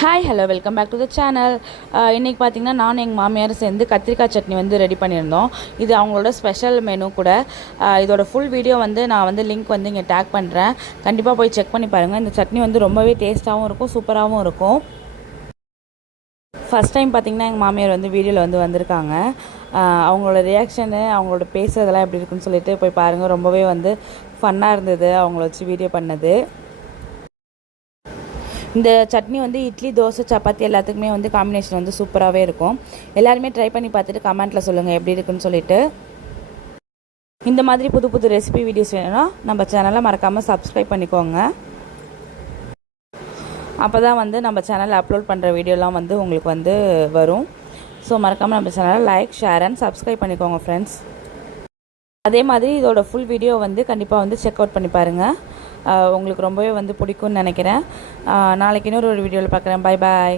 Hi hello welcome back to the channel. இன்றைக்கி பார்த்திங்கன்னா நான் எங்கள் மாமியார் சேர்ந்து கத்திரிக்காய் சட்னி வந்து ரெடி பண்ணியிருந்தோம். இது அவங்களோட ஸ்பெஷல் மெனு கூட. இதோட ஃபுல் வீடியோ வந்து நான் வந்து லிங்க் வந்து இங்கே டேக் பண்ணுறேன். கண்டிப்பாக போய் செக் பண்ணி பாருங்கள். இந்த சட்னி வந்து ரொம்பவே டேஸ்ட்டாகவும் இருக்கும், சூப்பராகவும் இருக்கும். ஃபஸ்ட் டைம் பார்த்திங்கன்னா எங்கள் மாமியார் வந்து வீடியோவில் வந்து வந்திருக்காங்க. அவங்களோட ரியாக்ஷனு, அவங்களோட பேசுறதெல்லாம் எப்படி இருக்குன்னு சொல்லிட்டு போய் பாருங்கள். ரொம்பவே வந்து ஃபன்னாக இருந்தது அவங்கள வச்சு வீடியோ பண்ணது. இந்த சட்னி வந்து இட்லி, தோசை, சப்பாத்தி எல்லாத்துக்குமே வந்து காம்பினேஷன் வந்து சூப்பராகவே இருக்கும். எல்லாருமே ட்ரை பண்ணி பார்த்துட்டு கமெண்ட்டில் சொல்லுங்கள் எப்படி இருக்குன்னு சொல்லிட்டு. இந்த மாதிரி புது புது ரெசிபி வீடியோஸ் வேணும்னா நம்ம சேனலை மறக்காமல் சப்ஸ்கிரைப் பண்ணிக்கோங்க. அப்போ தான் வந்து நம்ம சேனலில் அப்லோட் பண்ணுற வீடியோலாம் வந்து உங்களுக்கு வந்து வரும். ஸோ மறக்காமல் நம்ம சேனலை லைக், ஷேர் அண்ட் சப்ஸ்கிரைப் பண்ணிக்கோங்க ஃப்ரெண்ட்ஸ். அதே மாதிரி இதோட ஃபுல் வீடியோ வந்து கண்டிப்பாக வந்து செக் அவுட் பண்ணி பாருங்கள். உங்களுக்கு ரொம்பவே வந்து பிடிக்கும்னு நினைக்கிறேன். நாளைக்கு இன்னொரு வீடியோவில் பார்க்குறேன். Bye bye.